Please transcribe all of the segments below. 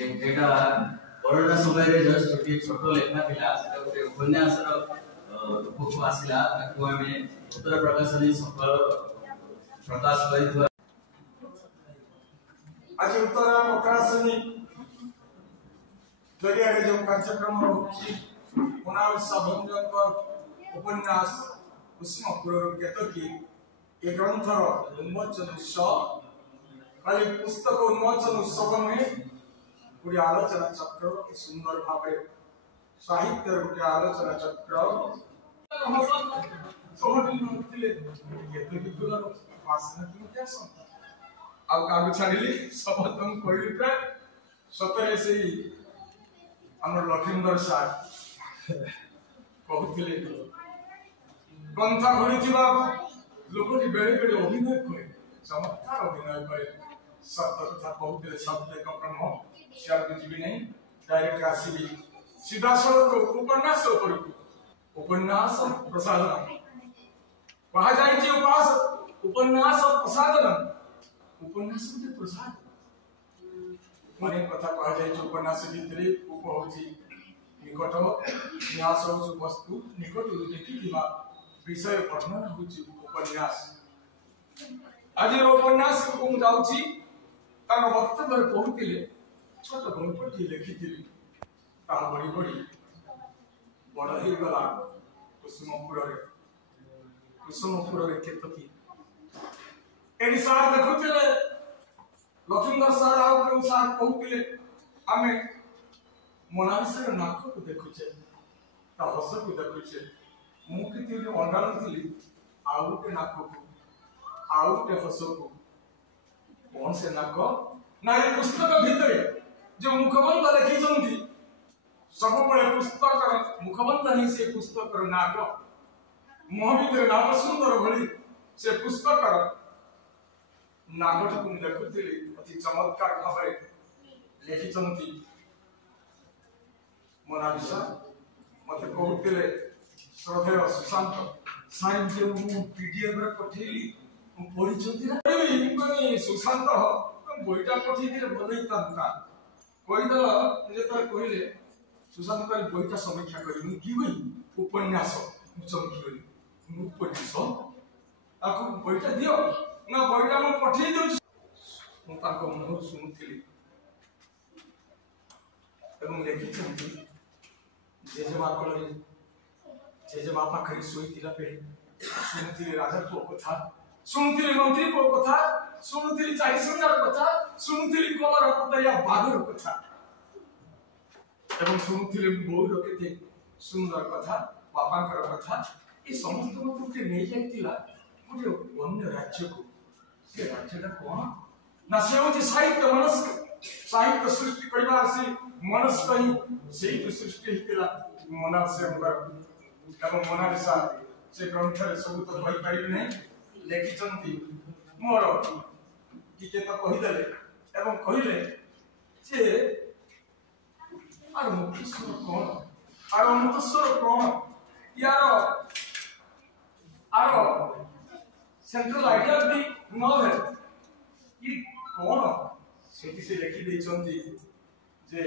एटा corona समय just गोटे छोट लेखा थिला सेटा गोटे उपन्यासर रूपक आसिला ताकू आमे उत्तर प्रकाशनी सफल प्रकाश करिथुआ आज उत्तर प्रकाशनी जरिया जो कार्यक्रम होची मोनालिसा भंजकर उपन्यास कुसुमपुर केतकी ये ग्रंथर उन्मोचन उत्सव खाली पुस्तक उन्मोचन उत्सव में गोटे आलोचना चक्र कि सुंदर भाव साहित्य गोटे आलोचना चक्र छाड़ी समस्त कहली प्राय सतरे से आम लखींदर सार कहते ग्रंथा घड़ी लोकटी बेले बेले अभिनय करे चमत्कार अभिनय करे सत्य कथा कहते शब्द एक ब्रह्म सियार जीवी नहीं डायरेक्ट आसबि सीधा सड़क उपन्यास उपन्यास प्रसादन कहा जाए उपन्यास प्रसादन उपन्यास प्रसाद अनेक कथा कहा जाए उपन्यास भितर उप होची निकट न्यास होची वस्तु निकट देखिथिबा विषय वर्णन होची उपन्यास आज उपन्यास को जाउची तार वक्तव्य कहतिले छोट गल्पटी लिखिथिली ता बड़ी बड़ी बड़ हे गला कुसुमपुर केतकी एडी सार देखुथिले लक्ष्मण सार आउ सार कहतिले आमे मोनालिसा नाक को देखुचे ता हस को देखुचे मु किति अंडाल थिली आउ के नाक को आउ के हस को कौन से नाक ना ये पुस्तक भीतर जो मुखबंध लिखी सब बड़े पुस्तक मुखबंध ही से पुस्तक नाक मुह भीतर नाक सुंदर भली से पुस्तक नागटा को देखुली अति चमत्कार भाव लिखि मोनालिसा मत कहते श्रद्धेय सुशांत साइन जो पीडीएफ रे पठेली पढ़ी सुशांत बईटा पठे भल कहीदेल जो कहले सुशांत कह बईटा समीक्षा कर कि बई उपन्यास चमकी उपन्यास आपको बईटा दियो ना बईटा मैं पठे दे मुह शुणुली लिखि जेजेमा कल जेजेमा पाखे शोला बेले शुणुली राजा पुओ कथा शुणुली मंत्री पुओ कथा शुणुली 40,000 कथा शुणुली कमर कतरिया बाघर कथा एवं शुणुली बोर केते सुंदर कथा बापांकर कथा ये समस्त मत नहीं जाइतिला गोटे अन्य राज्य को से राज्यटा कौन ना से होची साहित्य मनस्क साहित्य सृष्टि करबार से मनस्क ही से सृष्टि हितला मोनालिसा एवं मोनालिसा से ग्रंथ रे सब तो कहि पारि नहीं लिखिचंती मोर किके तो कहिदेले एवं कहिले जे आर मुख्य स्वर कौन आर अमृत स्वर कौन यार are central idea of the novel ये कौन सेठी से लिखि देचंती जे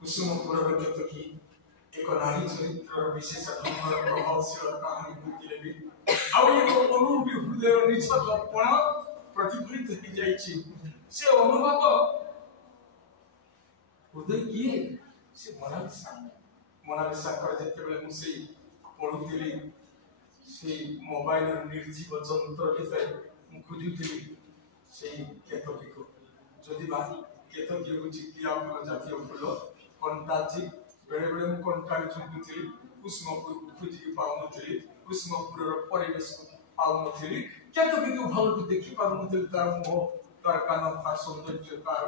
कुसुमपुर केतकी एक नारी चरित्र विशेष प्रभावशील कहानी बुझिले भी आउ एक अनुरूपी हृदय निज दर्पण प्रतिफलित हो जाइछि से अनुभव हृदय किए से मोनालिसा कर जते बेले मुसे पढुतिली से मोबाइल निर्जीव जंत्र भीतर खोजुतिली से केतकी को जदि बा केतकी होछि कि आपन जातीय फूल कंटाची बेले बेले मु कंटाळी छुंटुथिली कुसुमपुर को खोजी पाउनथिली कुसुमपुर परिवेश को पाउनथिली केतकी को भल को देखि पाउनथिली तार मुह तार कान तार सौंदर्य तार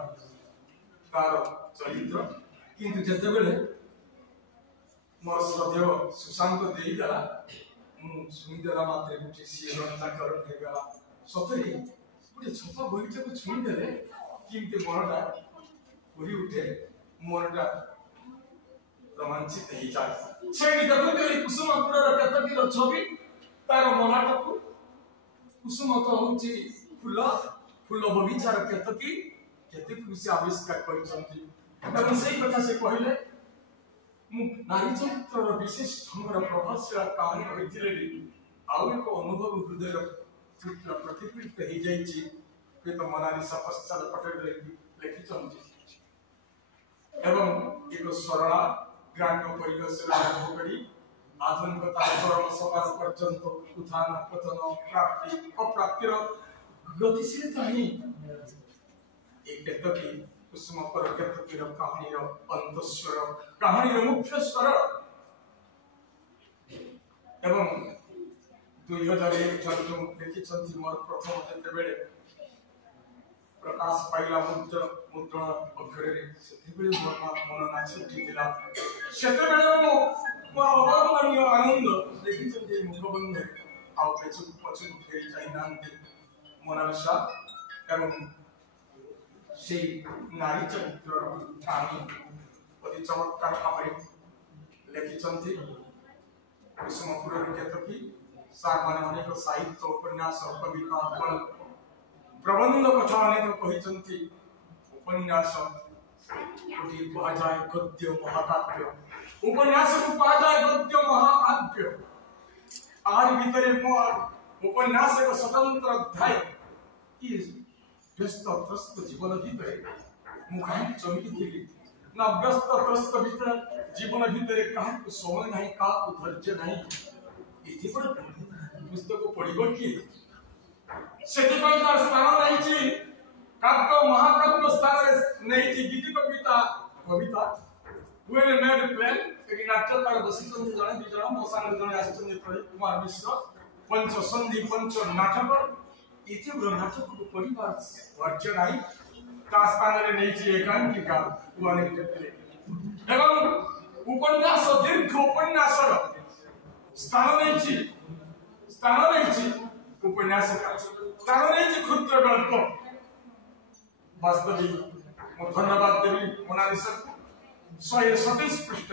चरित्र किंतु जते बेले मोर श्रद्धेय सुशांत देई गला मु सुंदरा मात्रे गुटी सियरन ताकर हे गला सतरी गुटी छपा बहिटे को छुई देले किंतु मोरटा पूरी उठे मोरटा रोमांचित ही जाए छेड़ी देखुते कुसुमपुर केतकी छवि तार मनाटा को कुसुम तो होची फूल फूल बगीचार केतकी केतकी से आविष्कार करछंती एवं सही कथा से कहले नारी चरित्र विशेष ढंगर प्रभावशील कहानी होइथिले आउ एक अनुभव हृदय चित्र प्रतिफलित हो जाइछि कि तो मोनालिसा पश्चात पटेल लिखिछंती एवं एक सरला ग्राम्य परिवेश आरंभ करी आधुनिकता चरम समान पर्यंत उत्थान पतन प्राप्ति अप्राप्तिर गतिशीलता ही एक केतकी कुसुम पर केतकीर कहानी अंतस्वर कहानी मुख्य स्वर एवं 2001 जो देखिछंती मोर प्रथम जेते बेले प्रकाश पाइला मुद्रण अक्षरे सेते बेले मोर मन नाची उठिला सेते बेले मोर अवर्णनीय आनंद देखिछंती मुखबंधे आउ पेछु पछु फेरी जाइनांती मोनालिसा एवं से नारी चरित्र कहानी अति चमत्कार भाव लिखिछंती कुसुमपुर केतकी सार माने अनेक साहित्य उपन्यास कविता प्रबंध कथा अनेक कहिछंती उपन्यास कोटी भाजाय गद्य महाकाव्य उपन्यास को भाजाय गद्य महाकाव्य आर भीतरे उपन्यास एक स्वतंत्र अध्याय की व्यस्त त्रस्त जीवन भीतरे मुखाई चमकी थी ना व्यस्त त्रस्त भीतर जीवन भीतरे काहे को समय नहीं का धैर्य नहीं इति पर पुस्तक पढ़िबो कि सेति पर तार स्थान नहीं छी काव्य महाकाव्य स्थान नहीं छी गीति कविता कविता when a made plan एक नाट्यकार बसिचन जने बिजण मोसांग जने आसिचन प्रदीप कुमार मिश्र पंच संधि पंच नाटक इति ब्र नाटक को परिवार धैर्य नहीं ता स्थान रे नहीं छी एकांकिका वाले केतले एवं उपन्यास दीर्घ उपन्यास स्थान नहीं उपन्यास स्थान नहीं क्षुद्र गल्प वास्तविक धन्यवाद देवी मोनालिसा 127 पृष्ठ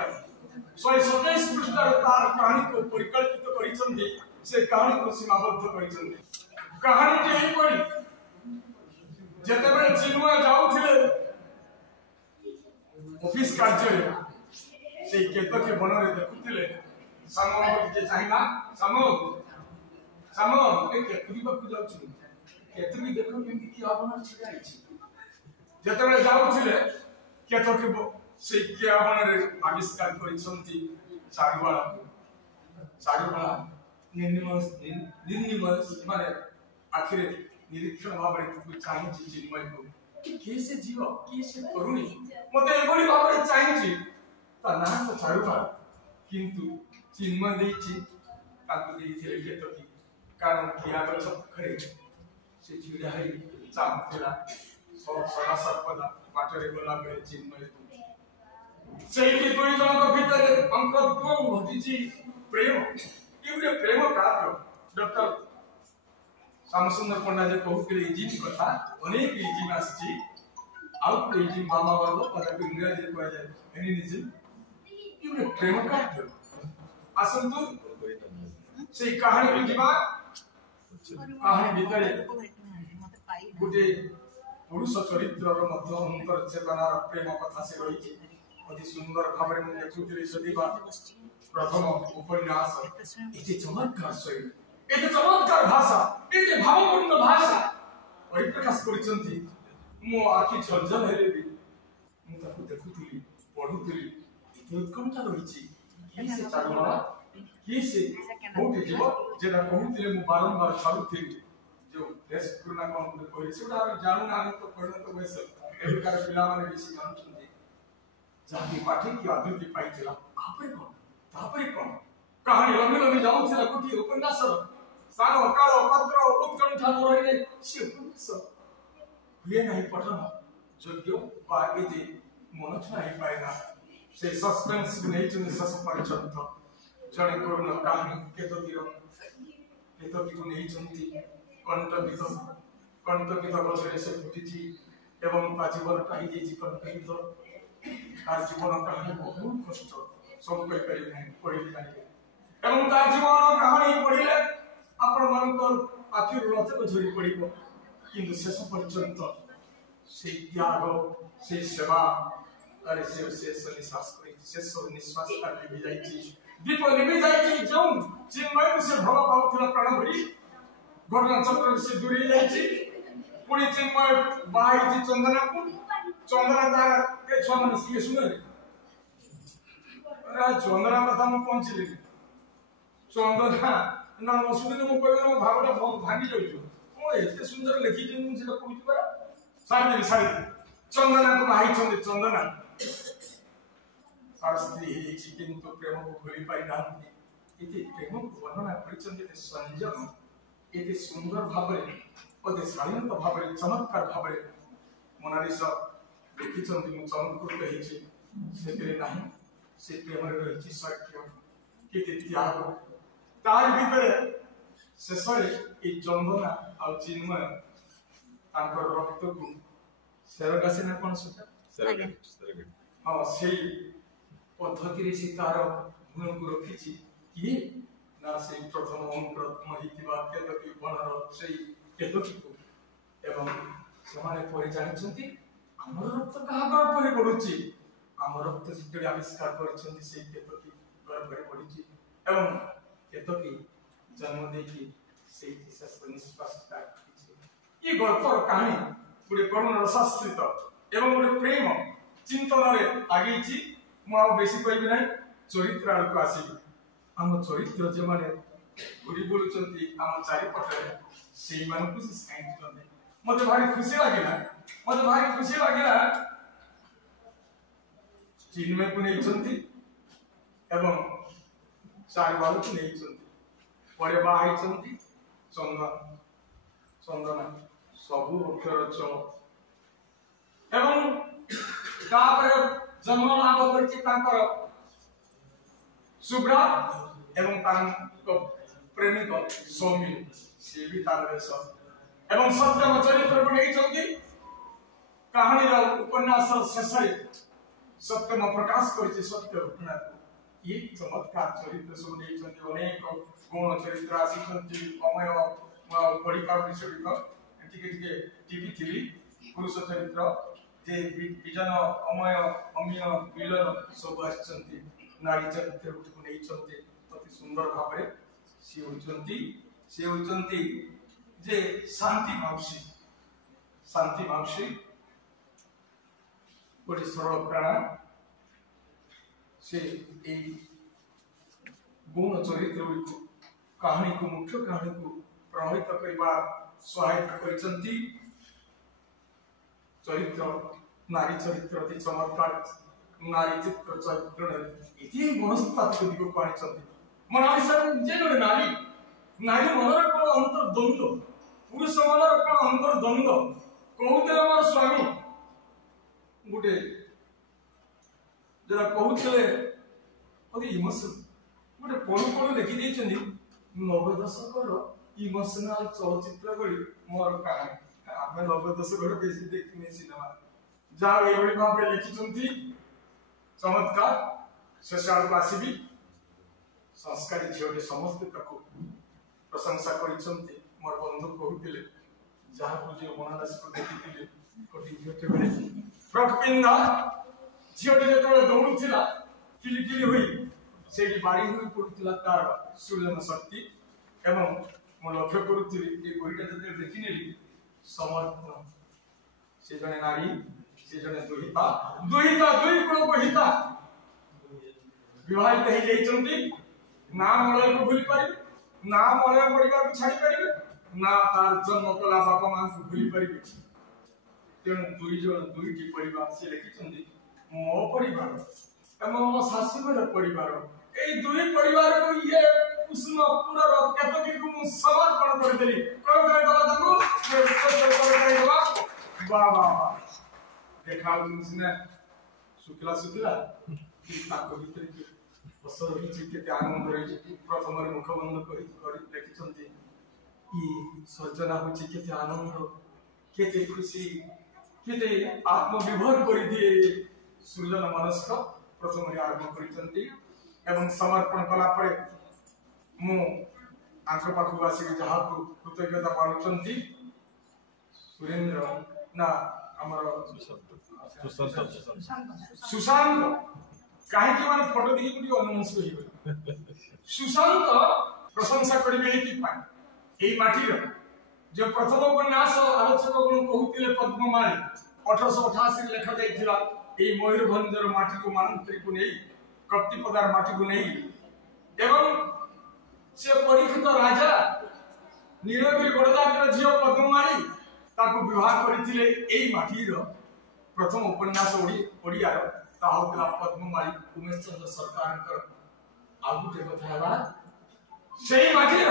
तार कहानी को परिकल्पित करिसंती से कहानी को सीमाबद्ध करिसंती कहानी के ही पड़ी जेते बेले चिन्मय जाउथिले ऑफिस कार्य से केतके बनरे देखुथिले सामो जे चाहिना सामो ए केतुरी बाकु जाउछि केतुरी देखो केमि कि आबना छिड़ाई छि जेते बेले जाउथिले केतके से के आबनरे आविष्कार करिसंती सागुवाला निर्निमस माने आखिर निरीक्षण भाबरे तू चाहिछि चिन्मय को कैसे जीव कैसे करूनी मते एबोली भाबरे चाहिछि ता ना तो सागुवाला किंतु चिन्मय देछि ताकु देथिले केतकी कारण किया गछ खरे से छिड़ाई चामथिला सदा सर्वदा बाटरे गला बेले चिन्मय सेठी दुई जनक भितरे अंकत्व घटिछि प्रेम इउरे प्रेम काव्य डॉक्टर श्यामसुंदर पंडा जे कहूतिले इजिम कथा अनेक इजिम आछि आउट इजिम मामा वर्ग पता इंग्रजी रे कहै जाय एनिनिज्म इउरे प्रेम काव्य आसंतु से कहानी में जीवा कहानी भितरे गुटे पुरुष चरित्र रो मध्य अंतर चेतनार प्रेम कथा से रही अति सुंदर भाबरे में लेखुतिले सदीबा प्रथम उपन्यास इति चमत्कार शैली एते चमत्कार भाषा एते भावपूर्ण भाषा परिप्रकाश करिसंती मो आखि झलझल हेले भी मु ताकु देखुतिली पढुतिली इति उत्कंठा रहिछि किसे चारुवाला किसे कोटे जीव जेना कहूतिले मु बारंबार छाडुतिली जो देश पुरना कोन कोइ सेडा जानू ना तो पढन तो बस एबकार पिला माने बेसी जानछन्ती जाति पाठी की अद्वितीय पाइथिला तापरे कोन कहानी लंबी लंबी जाउथिला कुटी उपन्यास सानो कालो पत्र उत्कंठा रहिले से उपन्यास हुए नहीं पठन योग्य बा इति मन छाई पाइना से सस्पेंस नहीं चुने सस परिचंत जने करुण कहानी केतकी को नहीं चंती कंटकित गछरे से फुटिछि एवं ता जीवन काहि जे कंटकित तार जीवन कहानी बहुत कष्ट सब कहि करि नहीं पढि जानि एवं तार जीवन कहानी पढिले आपण मानकर आखिर रथ को झरी पड़िबो किंतु शेष पर्यंत से त्याग से सेवा अरे से शेष निश्वास कर शेष निश्वास कर लिबि जाइछि दीप लिबि जाइछि जो चिन्मय से भव पाउथिला प्राण भरी घटना चक्र से दूरी जाइछि पुणी चिन्मय बाई चंदना को चंदना तार के छन से सुने अरे चंदना कथा म पहुंचली चंदना ना म सुनिले म कहले म भावटा भांगी जाइछु ओ एते सुंदर लिखि दिन से कहूति बरा सारी चंदना को भाई चंदना और स्त्री ही किंतु प्रेम को भूली पाई नांती इति प्रेम को वर्णना करिसंते ते संयम इति सुंदर भाबरे अति शालीन भाबरे चमत्कार भाबरे मोनालिसा देखिसंते मु चमत्कृत हेछि सेतरे नाही से प्रेम रे रहिछि सत्य किति त्याग तार भीतर शेषरे ए चंदना आ चिन्मय तांकर रक्त को सेरगासी ना कोन सुता सेरगासी हां सेई पद्धति रे सीतार गुण को रखिछि कि ना से प्रथम प्रथम हितिबा केतकी बनर सेई केतकी को एवं समाने परि जानिछंती हमर रक्त कहा पर पडुछि हमर रक्त जितडे आविष्कार करछंती सेई केतकी पर पडिछि एवं केतकी जन्म देकी सेई दिशा निष्पास ये गल्पर कहानी गोटे करुण रसाश्रित एवं गोटे प्रेम चिंतन आगे मुझे बेसी कह ना चरित्र आड़ को आसबि आम चरित्र जो मैंने घूरी बुलूँ आम चारिपटे से मत भारी खुशी लगे चिन्मय को नहीं चारिबाल को नहीं पड़े बाई चंदना सबु अक्षर च एवं तापर जन्म लाभ करछि तांकर सुब्रा एवं तांको प्रेमिक सौम्य से भी तारवेश एवं सत्यम चरित्र को नहीं चलती कहानी रा उपन्यास शेष सत्यम प्रकाश करछि सत्य घटना ये चमत्कार चरित्र सब नहीं चलती अनेक गुण चरित्र आसी अमय पढ़ी पार टीवी थी पुरुष चरित्र जे विजन अमय अमीय मिलन सब आछंती नारी चरित्र को नहीं चलते अति सुंदर भाव रे से होचंती जे शांति मावशी गोटे सरल प्राण से गुण चरित्र कहानी को मुख्य कहानी को प्रभावित करवा सहायता करचंती चरित्र नारी चरित्र अति चमत्कार नारी चित्र चरित्र इति मनस्तात्विक दिग को आनिचंती मोनालिसा जे गोटे नारी मनर कोन अंतर द्वंद्व पुरुष मनर कोन अंतर द्वंद्व कहूते हमर स्वामी गोटे जरा कहूते अति इमोशन गोटे पढ़ु देखि देछंती 90 दशकर इमोशनल चलचित्र गली मोर कहानी आमे 90 दशकर बेसी देखिने सिनेमा जा एवढी भाव रे लिखिचंती चमत्कार शेषाल पासिबी संस्कारी झियोटे समस्त ताको प्रशंसा करिसंती मोर बंधु कहूतिले जहा पूजे मोनादास को देखितिले कोटी झियोटे बेले फ्रक पिंदा झियोटे जेतोले दौड़ुथिला किलिकिली होई सेडी बाड़ी होई पडुथिला तार सुलम शक्ति एवं मो लक्ष्य करुथिली ए बहिटा जते देखिनेली समर्पण से जने नारी से जने दुहिता दुई कुल को हिता विवाहित हे जाइचंती ना मलय को भूली पारि ना मलय परिवार को छाड़ी पारिबे ना तार जन्म कला बापा मां को भूली पारिबे तेणु दुईटी परिवार से लिखिचंती मो परिवार एवं मो शाशुर परिवार ए दुई परिवार को ये उष्ण पुरर केतकी को मु समर्पण कर देली कोन करे दला ताको वाह वाह देखा तुमने शुक्ला कि ताको भीतर कि असर होई केते आनंद रही प्रथम मुखबंध करी लिखिचंती ई सर्जना होची केते आनंद केते खुशी केते आत्मविभोर करी दिए सृजन मनस्क प्रथम आरंभ करिचंती एवं समर्पण कला परे मु आंकर पाखु आसी जहा को कृतज्ञता पालुचंती सुरेंद्र ना ଆମର सुशांत कहीं माने फोटो देखि गुडी अनुमंस होई सुशांत प्रशंसा करिवे एथि पाई एई माटीर जो प्रथम उपन्यास आलोचक गुण कहूतिले पद्ममाली 1888 लेखा जाइथिला एई मयूरभंजर माटी को मानंत्री को नै कप्तिपदार माटी को नै एवं से परीक्षित राजा नीलगिरी गडदाकर झियो पद्ममाली ताको विवाह करिथिले एई माटीर प्रथम उपन्यास ओडिया ताहुला पद्ममाली उमेश चंद्र सरकार आगु के कथा सेही माटीर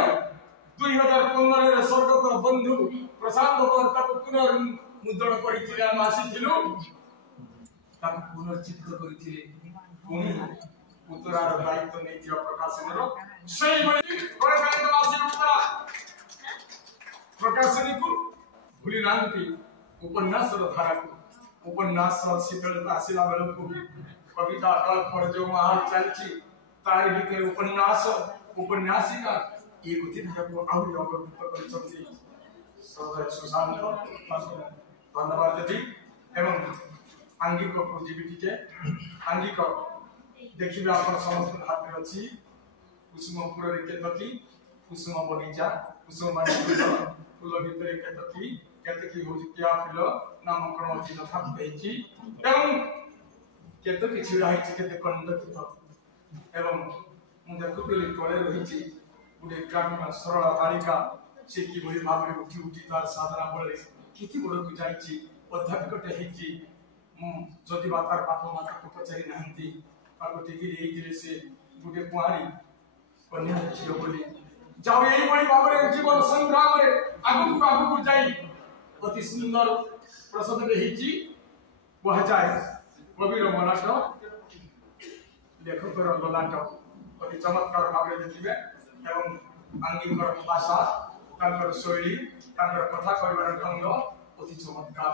2015 रे स्वर्गत बंधु प्रशांत ताको पुनर्मुद्रण करिथिले हम आसीथिलु ताको पुनर्चित्रित करिथिले पुनी उत्तरार दायित्व नीति प्रकाशनर सेही बडी कोरकांतवासी उत्तरा प्रकाशनी को भूली नांती उपन्यास धारा को उपन्यास शीतलता आसिला बेलू कविता कल पर जो महाल चलची तार भीतर उपन्यास उपन्यासिका ये गति धारा को आहुरी अवगत करिसथि सदा सुशांत धन्यवाद देवी एवं आंगिक को जीवित के आंगिक देखिबा अपन समस्त हाथ में अछि कुसुमपुर रे केतकी कुसुम बगीचा कुसुम माटी फूल भीतर केतकी केतकी हो क्या फूल नामकरण अछि तथा कहछि एवं केतकी छिड़ा है केते कंडकित एवं मु देखुतली तळे रहिछि गुडे ग्रामीण सरल बालिका से की भई भाबरे उठी उठी तार साधना बळे किति बड़ को जाइछि अध्यापकटे हेछि मु जदि बातार पाप माता को पचारि नाहंती ताको टिकी देइथिले से गुडे कुआरी कन्या छियो बोली जाओ एई बड़ी भाबरे जीवन संग्राम रे आगु जाई अति सुंदर प्रसन्न हेछि वह जाय कविर मलाट लेखकर ललाट अति चमत्कार भाबरे देखिबे एवं आंगिक भाषा तांकर शैली तांकर कथा कहबार ढंग अति चमत्कार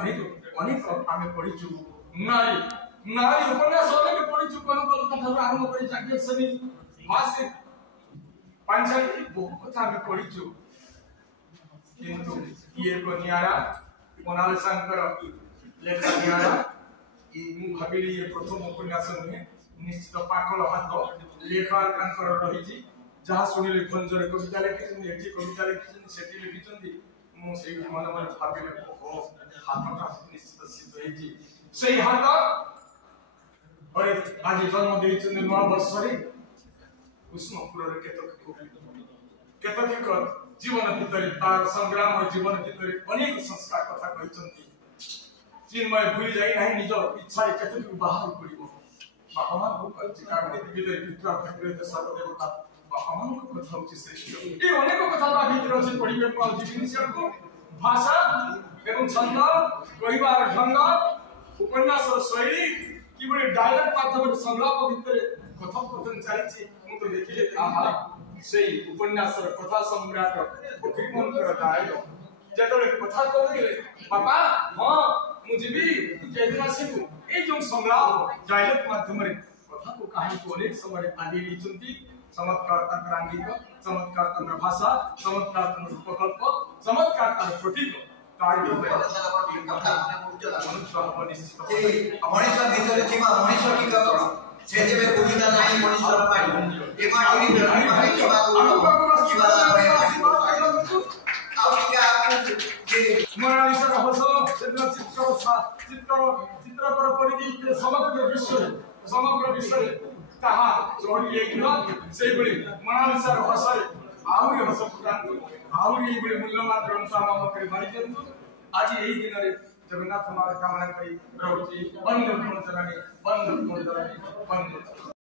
अनेक आमे पढिछु नारी उपन्यास अनेक पढिछु कनकल कथा आरंभ करी जाके सनी मासिक पांचाली बहुत कथा आमे पढिछु किंतु ये को नियारा मोनाल शंकर लेखा नियारा ई मु भाबिली ये प्रथम उपन्यास नुहे निश्चित पाकल हाथ लेखार कांकर रहिछि जहाँ सुनिले भंजर कविता लिखिछन एठी कविता लिखिछन सेठी लिखिछन मु सेही मन मन भाबिले ओ हाथटा निश्चित सिद्ध हेछि सेही हाथ और आज जन्म देइछन नवा वर्षरे कुसुमपुर रे केतक जीवन भितर तार संग्राम और जीवन भितर अनेक संस्कार कथा कहिसंती चिन्मय भूली जाई नाही निज इच्छा केतक बाहर पड़िबो बापा मां को चिकार भितर पितृ भगवत सर्वदेवता बापा मां को कथा होची श्रेष्ठ ए अनेक कथा बा भितर अछि पढिबे को जिनिस को भाषा एवं छंद कहिबार ढंग उपन्यास शैली कि बडे डायलॉग माध्यम संलाप भितर कथोपकथन चलिछि मु तो देखिले आहा सेही उपन्यास कथा सम्राट फकीरमन कर डायलॉग जेतले कथा कहले पापा हां मु जीबी जेदिना सिकु ए जो संलाप डायलॉग माध्यम कथा को कहानी को अनेक समय आदि लिचंती चमत्कार तंत्रांगिक चमत्कार तंत्र भाषा चमत्कार तंत्र प्रकल्प चमत्कार तंत्र प्रतीक कार्य मनुष्य भीतर थिबा मनुष्य की कथन से जेबे पूजिता नाही मनुष्य पाई ए माटी भाई किबा किबा मोनालिसा हस सेदिन चित्र पर परिधि समग्र विश्व ताहा जोड़ी लेखिन सेही बडी मोनालिसा हसरे आहुरी हस फुटांतु आहुरी बडी मूल्यवान ग्रंथ सामग्री मारी दियंतु आज एही दिन रे जगन्नाथ मार कामना करी रहउची बंद